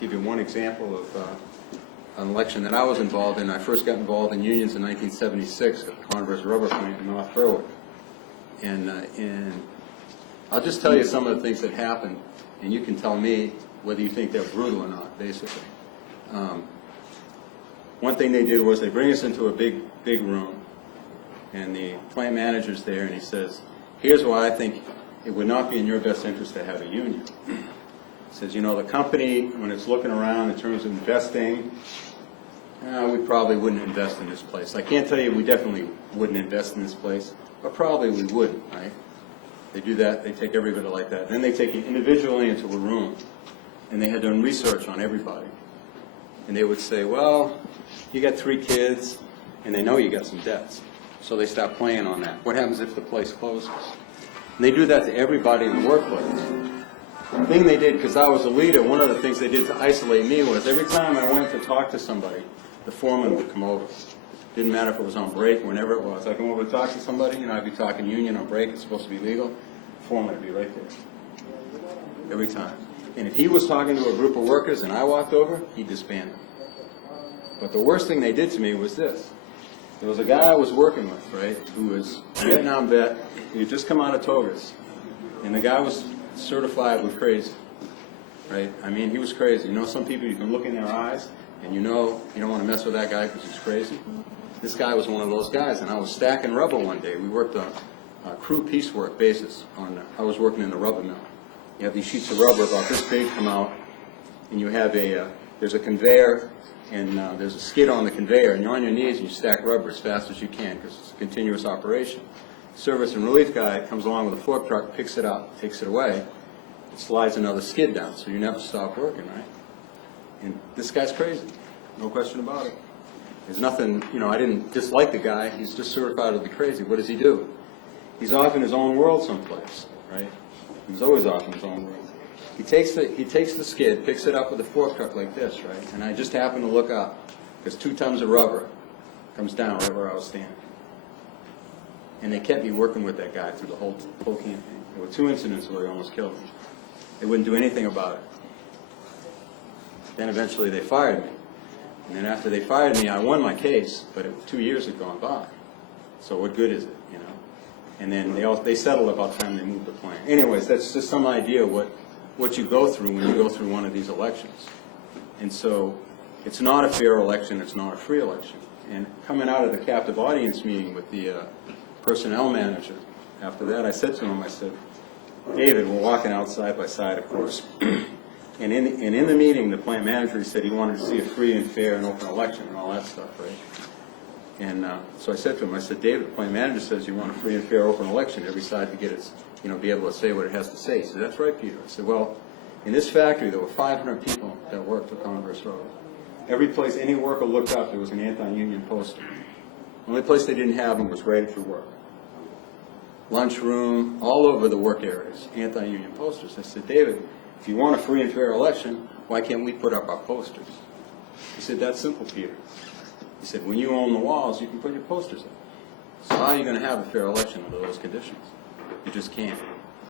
give you one example of an election that I was involved in. I first got involved in unions in 1976 at the Converse Rubber Plant in North Berwick. And I'll just tell you some of the things that happened, and you can tell me whether you think they're brutal or not, basically. One thing they did was they bring us into a big room, and the plant manager's there, and he says, here's why I think it would not be in your best interest to have a union. He says, you know, the company, when it's looking around in terms of investing, we probably wouldn't invest in this place. I can't tell you we definitely wouldn't invest in this place, but probably we wouldn't, right? They do that, they take everybody like that. Then they take you individually into a room, and they had done research on everybody. And they would say, well, you got 3 kids, and they know you got some debts. So they start playing on that. What happens if the place closes? And they do that to everybody in the workplace. The thing they did, because I was a leader, one of the things they did to isolate me was every time I went to talk to somebody, the foreman would come over. Didn't matter if it was on break, whenever it was. I come over to talk to somebody, you know, I'd be talking union on break, it's supposed to be legal. The foreman would be right there. Every time. And if he was talking to a group of workers and I walked over, he'd disband them. But the worst thing they did to me was this. There was a guy I was working with, right, who was a Vietnam vet. He had just come out of togas. And the guy was certified with crazy, right? I mean, he was crazy. You know, some people you can look in their eyes and you know you don't want to mess with that guy because he's crazy. This guy was one of those guys, and I was stacking rubber one day. We worked on a crew piecework basis. I was working in the rubber mill. You have these sheets of rubber about this big come out, and you have there's a conveyor, and there's a skid on the conveyor, and you're on your knees and you stack rubber as fast as you can because it's a continuous operation. Service and relief guy comes along with a fork truck, picks it up, takes it away, and slides another skid down, so you never stop working, right? And this guy's crazy, no question about it. There's nothing, you know, I didn't dislike the guy, he's just certified to be crazy. What does he do? He's off in his own world someplace, right? He's always off in his own world. He takes the skid, picks it up with a fork truck like this, right? And I just happened to look up, because 2 tons of rubber comes down right where I was standing. And they kept me working with that guy through the whole campaign. There were 2 incidents where he almost killed me. They wouldn't do anything about it. Then eventually they fired me. And then after they fired me, I won my case, but 2 years had gone by. So what good is it, you know? And then they settled about the time they moved the plant. Anyways, that's just some idea of what you go through when you go through one of these elections. And so it's not a fair election, it's not a free election. And coming out of the captive audience meeting with the personnel manager, after that I said to him, I said, David, we're walking out side by side, of course. And in the meeting, the plant manager said he wanted to see a free and fair and open election and all that stuff, right? And so I said to him, I said, David, the plant manager says you want a free and fair open election, every side to get its, you know, be able to say what it has to say. He said, that's right, Peter. I said, well, in this factory, there were 500 people that worked for Converse Road. Every place any worker looked up, there was an anti-union poster. The only place they didn't have them was right after work. Lunchroom, all over the work areas, anti-union posters. I said, David, if you want a free and fair election, why can't we put up our posters? He said, that's simple, Peter. He said, when you own the walls, you can put your posters up. So how are you going to have a fair election under those conditions? You just can't.